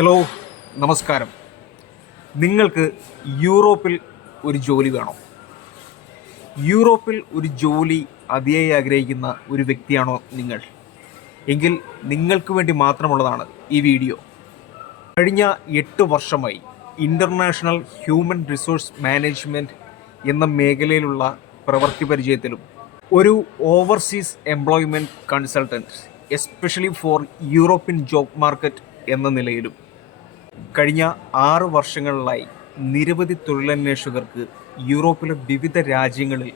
Hello, നമസ്കാരം. നിങ്ങൾക്ക് യൂറോപ്പിൽ ഒരു ജോലി വേണോ? യൂറോപ്പിൽ ഒരു ജോലി അതിയായി ആഗ്രഹിക്കുന്ന ഒരു വ്യക്തിയാണോ നിങ്ങൾ? എങ്കിൽ നിങ്ങൾക്ക് വേണ്ടി മാത്രമുള്ളതാണ് ഈ വീഡിയോ. കഴിഞ്ഞ 8 വർഷമായി ഇൻ്റർനാഷണൽ ഹ്യൂമൻ റിസോഴ്സ് മാനേജ്മെൻറ്റ് എന്ന മേഖലയിലുള്ള പ്രവൃത്തി പരിചയത്തിലും ഒരു overseas employment consultant especially for European job market എന്ന നിലയിലും കഴിഞ്ഞ 6 വർഷങ്ങളിലായി നിരവധി തൊഴിലന്വേഷകർക്ക് യൂറോപ്പിലെ വിവിധ രാജ്യങ്ങളിൽ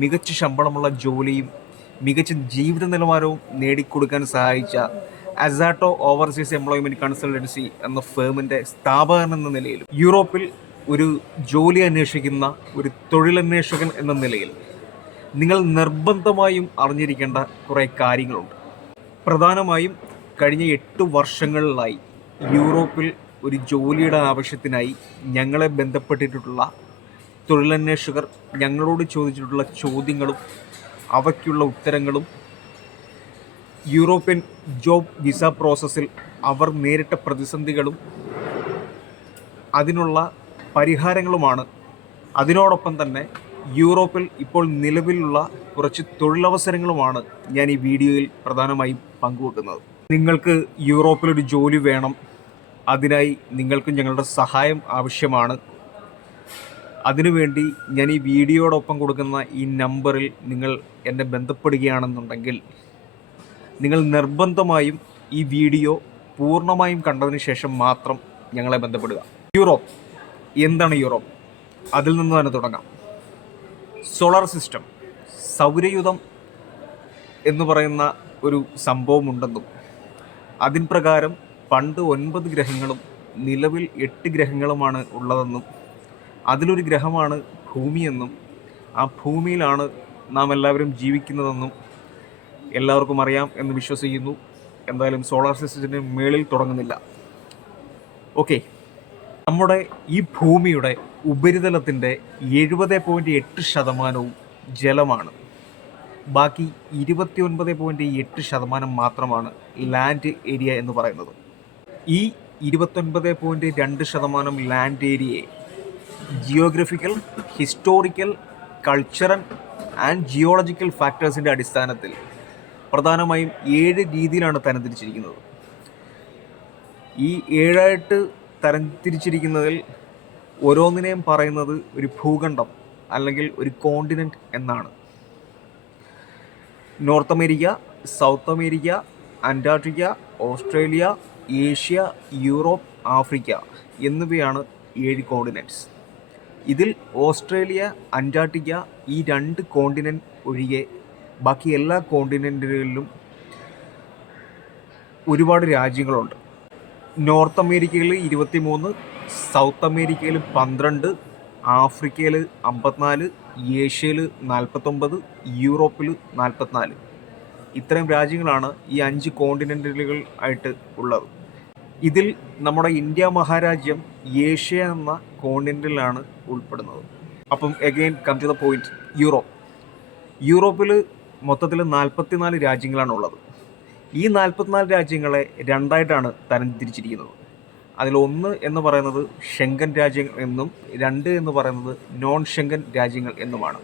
മികച്ച ശമ്പളമുള്ള ജോലിയും മികച്ച ജീവിത നിലവാരവും നേടിക്കൊടുക്കാൻ സഹായിച്ച അസാട്ടോ ഓവർസീസ് എംപ്ലോയ്മെൻറ്റ് കൺസൾട്ടൻസി എന്ന ഫേമിൻ്റെ സ്ഥാപകൻ എന്ന നിലയിലും യൂറോപ്പിൽ ഒരു ജോലി അന്വേഷിക്കുന്ന ഒരു തൊഴിലന്വേഷകൻ എന്ന നിലയിൽ നിങ്ങൾ നിർബന്ധമായും അറിഞ്ഞിരിക്കേണ്ട കുറേ കാര്യങ്ങളുണ്ട്. പ്രധാനമായും കഴിഞ്ഞ 8 വർഷങ്ങളിലായി യൂറോപ്പിൽ ഒരു ജോലിയുടെ ആവശ്യത്തിനായി ഞങ്ങളെ ബന്ധപ്പെട്ടിട്ടുള്ള തൊഴിലന്വേഷകർ ഞങ്ങളോട് ചോദിച്ചിട്ടുള്ള ചോദ്യങ്ങളും അവയ്ക്കുള്ള ഉത്തരങ്ങളും യൂറോപ്യൻ ജോബ് വിസ പ്രോസസ്സിൽ അവർ നേരിട്ട പ്രതിസന്ധികളും അതിനുള്ള പരിഹാരങ്ങളുമാണ്. അതിനോടൊപ്പം തന്നെ യൂറോപ്പിൽ ഇപ്പോൾ നിലവിലുള്ള കുറച്ച് തൊഴിലവസരങ്ങളുമാണ് ഞാൻ ഈ വീഡിയോയിൽ പ്രധാനമായും പങ്കുവെക്കുന്നത്. നിങ്ങൾക്ക് യൂറോപ്പിലൊരു ജോലി വേണം, അതിനായി നിങ്ങൾക്ക് ഞങ്ങളുടെ സഹായം ആവശ്യമാണ്. അതിനുവേണ്ടി ഞാൻ ഈ വീഡിയോടൊപ്പം കൊടുക്കുന്ന ഈ നമ്പറിൽ നിങ്ങൾ എന്നെ ബന്ധപ്പെടുകയാണെന്നുണ്ടെങ്കിൽ നിങ്ങൾ നിർബന്ധമായും ഈ വീഡിയോ പൂർണ്ണമായും കണ്ടതിന് ശേഷം മാത്രം ഞങ്ങളെ ബന്ധപ്പെടുക. യൂറോപ്പ് എന്താണ്? യൂറോപ്പ് അതിൽ നിന്ന് തന്നെ തുടങ്ങാം. സോളാർ സിസ്റ്റം, സൗരയൂഥം എന്ന് പറയുന്ന ഒരു സംഭവമുണ്ടെന്നും അതിൻ പ്രകാരം പണ്ട് 9 ഗ്രഹങ്ങളും നിലവിൽ 8 ഗ്രഹങ്ങളുമാണ് ഉള്ളതെന്നും അതിലൊരു ഗ്രഹമാണ് ഭൂമിയെന്നും ആ ഭൂമിയിലാണ് നാം എല്ലാവരും ജീവിക്കുന്നതെന്നും എല്ലാവർക്കും അറിയാം എന്ന് വിശ്വസിക്കുന്നു. എന്തായാലും സോളാർ സിസ്റ്റത്തിന് മേളിൽ തുടങ്ങുന്നില്ല. ഓക്കെ, നമ്മുടെ ഈ ഭൂമിയുടെ ഉപരിതലത്തിൻ്റെ 70.8% ജലമാണ്. ബാക്കി 29.8% മാത്രമാണ് ലാൻഡ് ഏരിയ എന്ന് പറയുന്നത്. ഈ 29.2% ലാൻഡ് ഏരിയയെ geographical, historical, cultural and geological ഫാക്ടേഴ്സിൻ്റെ അടിസ്ഥാനത്തിൽ പ്രധാനമായും 7 രീതിയിലാണ് തരംതിരിച്ചിരിക്കുന്നത്. ഈ 7 തരംതിരിച്ചിരിക്കുന്നതിൽ ഓരോന്നിനെയും പറയുന്നത് ഒരു ഭൂഖണ്ഡം അല്ലെങ്കിൽ ഒരു കോണ്ടിനെൻറ്റ് എന്നാണ്. North America, south America, Antarctica, Australia, Asia, Europe, Africa എന്നിവയാണ് 7 കോണ്ടിനെൻറ്റ്സ്. ഇതിൽ ഓസ്ട്രേലിയ, അന്റാർട്ടിക്ക ഈ 2 കോണ്ടിനെൻറ്റ് ഒഴികെ ബാക്കി എല്ലാ കോണ്ടിനെൻറ്റുകളിലും ഒരുപാട് രാജ്യങ്ങളുണ്ട്. നോർത്ത് അമേരിക്കയിൽ 23, സൗത്ത് അമേരിക്കയിൽ 12, ആഫ്രിക്കയിൽ 54, ഏഷ്യയിൽ 49, യൂറോപ്പിൽ 44. ഇത്രയും രാജ്യങ്ങളാണ് ഈ 5 കോണ്ടിനെൻറ്റുകൾ ആയിട്ട് ഉള്ളത്. ഇതിൽ നമ്മുടെ ഇന്ത്യ മഹാരാജ്യം ഏഷ്യ എന്ന കോണ്ടിനെൻറ്റിലാണ് ഉൾപ്പെടുന്നത്. അപ്പം again come to the point. യൂറോപ്പിൽ മൊത്തത്തിൽ 44 രാജ്യങ്ങളാണുള്ളത്. ഈ 44 രാജ്യങ്ങളെ 2ആയിട്ടാണ് തരംതിരിച്ചിരിക്കുന്നത്. അതിലൊന്ന് എന്ന് പറയുന്നത് ഷെങ്കൻ രാജ്യങ്ങൾ എന്നും 2 എന്ന് പറയുന്നത് നോൺ ഷെങ്കൻ രാജ്യങ്ങൾ എന്നുമാണ്.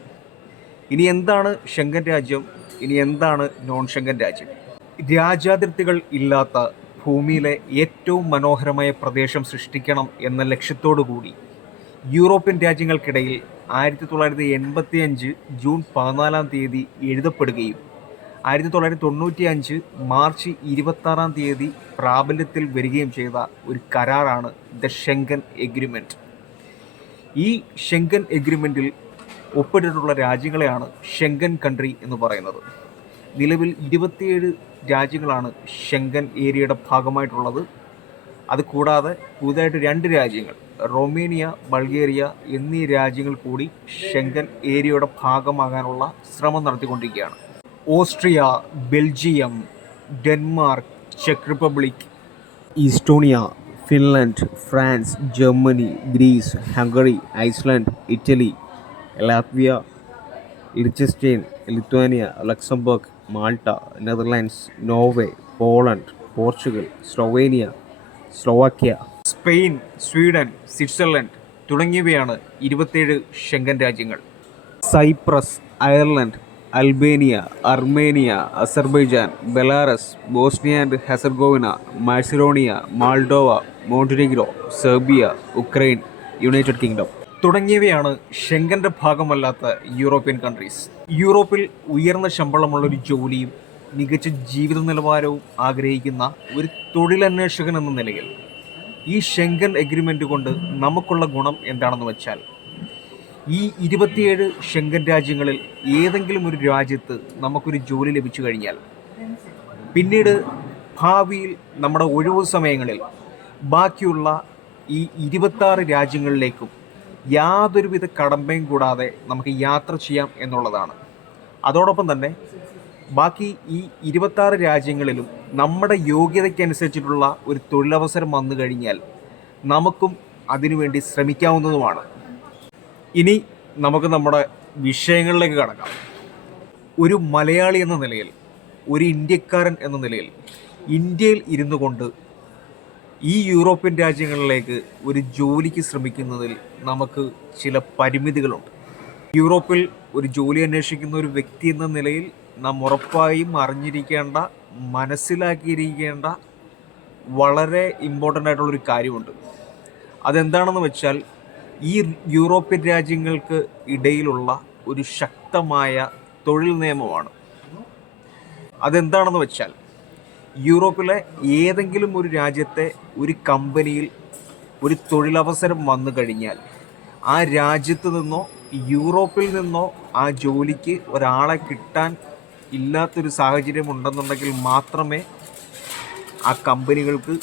ഇനി എന്താണ് ഷെങ്കൻ രാജ്യം, ഇനി എന്താണ് നോൺ ഷെങ്കൻ രാജ്യം? രാജ്യാതിർത്തികൾ ഇല്ലാത്ത ഭൂമിയിലെ ഏറ്റവും മനോഹരമായ പ്രദേശം സൃഷ്ടിക്കണം എന്ന ലക്ഷ്യത്തോടു കൂടി യൂറോപ്യൻ രാജ്യങ്ങൾക്കിടയിൽ 1985 ജൂൺ 14 എഴുതപ്പെടുകയും 1995 മാർച്ച് 26 പ്രാബല്യത്തിൽ വരികയും ചെയ്ത ഒരു കരാറാണ് ദ ഷെങ്കൻ എഗ്രിമെൻറ്റ്. ഈ ഷെങ്കൻ എഗ്രിമെൻറ്റിൽ ഒപ്പിട്ടിട്ടുള്ള രാജ്യങ്ങളെയാണ് ഷെങ്കൻ കൺട്രി എന്ന് പറയുന്നത്. നിലവിൽ 27 രാജ്യങ്ങളാണ് ഷെങ്കൻ ഏരിയയുടെ ഭാഗമായിട്ടുള്ളത്. അതുകൂടാതെ പുതുതായിട്ട് 2 രാജ്യങ്ങൾ, റൊമേനിയ, ബൾഗേറിയ എന്നീ രാജ്യങ്ങൾ കൂടി ഷെങ്കൻ ഏരിയയുടെ ഭാഗമാകാനുള്ള ശ്രമം നടത്തിക്കൊണ്ടിരിക്കുകയാണ്. ഓസ്ട്രിയ, ബെൽജിയം, ഡെൻമാർക്ക്, ചെക്ക് Republic, Estonia, Finland, France, Germany, Greece, Hungary, Iceland, Italy, Latvia, ലിechtenstein, Lithuania, Luxembourg, Malta, Netherlands, Norway, Poland, Portugal, Slovenia, Slovakia, Spain, Sweden, Switzerland തുടങ്ങിയവയാണ് 27 ഷെങ്കൻ രാജ്യങ്ങൾ. Cyprus, Ireland, Albania, Armenia, Azerbaijan, Belarus, Bosnia and Herzegovina, Macedonia, Moldova, Montenegro, Serbia, Ukraine, United Kingdom തുടങ്ങിയവയാണ് ഷെങ്കൻ്റെ ഭാഗമല്ലാത്ത European countries. യൂറോപ്പിൽ ഉയർന്ന ശമ്പളമുള്ളൊരു ജോലിയും മികച്ച ജീവിത നിലവാരവും ആഗ്രഹിക്കുന്ന ഒരു തൊഴിലന്വേഷകൻ എന്ന നിലയിൽ ഈ ഷെങ്കൻ എഗ്രിമെൻ്റ് കൊണ്ട് നമുക്കുള്ള ഗുണം എന്താണെന്ന് വെച്ചാൽ, ഈ 27 ഷെങ്കൻ രാജ്യങ്ങളിൽ ഏതെങ്കിലും ഒരു രാജ്യത്ത് നമുക്കൊരു ജോലി ലഭിച്ചു കഴിഞ്ഞാൽ പിന്നീട് ഭാവിയിൽ നമ്മുടെ ഒഴിവു സമയങ്ങളിൽ ബാക്കിയുള്ള ഈ 26 രാജ്യങ്ങളിലേക്കും യാതൊരുവിധ കടമ്പയും കൂടാതെ നമുക്ക് യാത്ര ചെയ്യാം എന്നുള്ളതാണ്. അതോടൊപ്പം തന്നെ ബാക്കി ഈ 26 രാജ്യങ്ങളിലും നമ്മുടെ യോഗ്യതയ്ക്കനുസരിച്ചിട്ടുള്ള ഒരു തൊഴിലവസരം വന്നു കഴിഞ്ഞാൽ നമുക്കും അതിനുവേണ്ടി ശ്രമിക്കാവുന്നതുമാണ്. ഇനി നമുക്ക് നമ്മുടെ വിഷയങ്ങളിലേക്ക് കടക്കാം. ഒരു മലയാളി എന്ന നിലയിൽ, ഒരു ഇന്ത്യക്കാരൻ എന്ന നിലയിൽ ഇന്ത്യയിൽ ഇരുന്നു കൊണ്ട് ഈ യൂറോപ്യൻ രാജ്യങ്ങളിലേക്ക് ഒരു ജോലിക്ക് ശ്രമിക്കുന്നതിൽ നമുക്ക് ചില പരിമിതികളുണ്ട്. യൂറോപ്പിൽ ഒരു ജോലി അന്വേഷിക്കുന്ന ഒരു വ്യക്തി എന്ന നിലയിൽ നാം ഉറപ്പായും അറിഞ്ഞിരിക്കേണ്ട, മനസ്സിലാക്കിയിരിക്കേണ്ട വളരെ ഇമ്പോർട്ടൻ്റ് ആയിട്ടുള്ളൊരു കാര്യമുണ്ട്. അതെന്താണെന്ന് വെച്ചാൽ, ഈ യൂറോപ്യൻ രാജ്യങ്ങൾക്ക് ഇടയിലുള്ള ഒരു ശക്തമായ തൊഴിൽ നിയമമാണ്. അതെന്താണെന്ന് വെച്ചാൽ, യൂറോപ്പിലെ ഏതെങ്കിലും ഒരു രാജ്യത്തെ ഒരു കമ്പനിയിൽ ഒരു തൊഴിലവസരം വന്നു കഴിഞ്ഞാൽ ആ രാജ്യത്ത് നിന്നോ യൂറോപ്പിൽ നിന്നോ ആ ജോലിക്ക് ഒരാളെ കിട്ടാൻ ഇല്ലാത്തൊരു സാഹചര്യം ഉണ്ടെന്നുണ്ടെങ്കിൽ മാത്രമേ ആ കമ്പനികൾക്ക്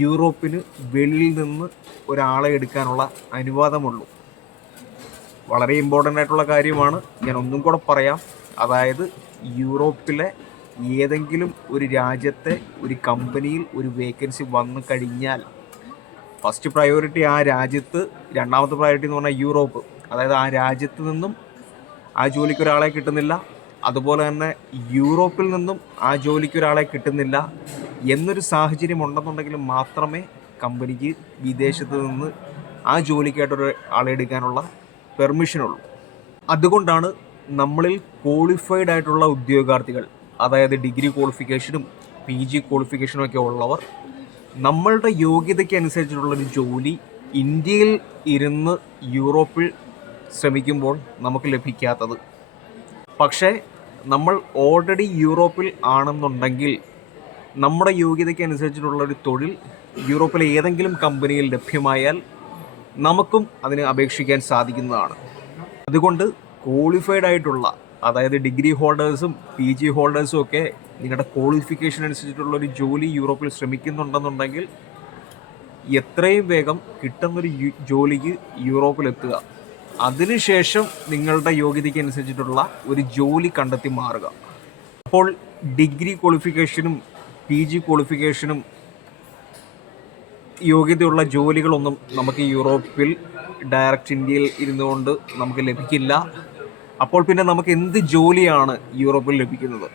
യൂറോപ്പിന് വെളിയിൽ നിന്ന് ഒരാളെ എടുക്കാനുള്ള അനുവാദമുള്ളൂ. വളരെ ഇമ്പോർട്ടൻ്റ് ആയിട്ടുള്ള കാര്യമാണ്. ഞാൻ ഒന്നും കൂടെ പറയാം. അതായത്, യൂറോപ്പിലെ ഏതെങ്കിലും ഒരു രാജ്യത്തെ ഒരു കമ്പനിയിൽ ഒരു വേക്കൻസി വന്നു കഴിഞ്ഞാൽ ഫസ്റ്റ് പ്രയോറിറ്റി ആ രാജ്യത്ത്, രണ്ടാമത്തെ പ്രയോറിറ്റി എന്ന് പറഞ്ഞാൽ യൂറോപ്പ്. അതായത് ആ രാജ്യത്ത് നിന്നും ആ ജോലിക്ക് ഒരാളെ കിട്ടുന്നില്ല, അതുപോലെ തന്നെ യൂറോപ്പിൽ നിന്നും ആ ജോലിക്ക് ഒരാളെ കിട്ടുന്നില്ല എന്നൊരു സാഹചര്യം ഉണ്ടെന്നുണ്ടെങ്കിൽ മാത്രമേ കമ്പനിക്ക് വിദേശത്ത് നിന്ന് ആ ജോലിക്കായിട്ടൊരു ആളെ എടുക്കാനുള്ള പെർമിഷനുള്ളൂ. അതുകൊണ്ടാണ് നമ്മളിൽ ക്വാളിഫൈഡ് ആയിട്ടുള്ള ഉദ്യോഗാർത്ഥികൾ, അതായത് ഡിഗ്രി ക്വാളിഫിക്കേഷനും PG ക്വാളിഫിക്കേഷനും ഒക്കെ ഉള്ളവർ നമ്മളുടെ യോഗ്യതയ്ക്ക് അനുസരിച്ചിട്ടുള്ളൊരു ജോലി ഇന്ത്യയിൽ ഇരുന്ന് യൂറോപ്പിൽ ശ്രമിക്കുമ്പോൾ നമുക്ക് ലഭിക്കാത്തത്. പക്ഷേ നമ്മൾ ഓൾറെഡി യൂറോപ്പിൽ ആണെന്നുണ്ടെങ്കിൽ നമ്മുടെ യോഗ്യതയ്ക്ക് അനുസരിച്ചിട്ടുള്ളൊരു തൊഴിൽ യൂറോപ്പിലെ ഏതെങ്കിലും കമ്പനിയിൽ ലഭ്യമായാൽ നമുക്കും അതിന് അപേക്ഷിക്കാൻ സാധിക്കുന്നതാണ്. അതുകൊണ്ട് ക്വാളിഫൈഡ് ആയിട്ടുള്ള, അതായത് ഡിഗ്രി ഹോൾഡേഴ്സും PG ഹോൾഡേഴ്സും ഒക്കെ നിങ്ങളുടെ ക്വാളിഫിക്കേഷൻ അനുസരിച്ചിട്ടുള്ളൊരു ജോലി യൂറോപ്പിൽ ശ്രമിക്കുന്നുണ്ടെന്നുണ്ടെങ്കിൽ എത്രയും വേഗം കിട്ടുന്നൊരു ജോലിക്ക് യൂറോപ്പിലെത്തുക. അതിനുശേഷം നിങ്ങളുടെ യോഗ്യതയ്ക്ക് അനുസരിച്ചിട്ടുള്ള ഒരു ജോലി കണ്ടെത്തി മാറുക. അപ്പോൾ ഡിഗ്രി ക്വാളിഫിക്കേഷനും PG ക്വാളിഫിക്കേഷനും യോഗ്യതയുള്ള ജോലികളൊന്നും നമുക്ക് യൂറോപ്പിൽ ഡയറക്റ്റ് ഇന്ത്യയിൽ ഇരുന്നുകൊണ്ട് നമുക്ക് ലഭിക്കില്ല. അപ്പോൾ പിന്നെ നമുക്ക് എന്ത് ജോലിയാണ് യൂറോപ്പിൽ ലഭിക്കുന്നത്?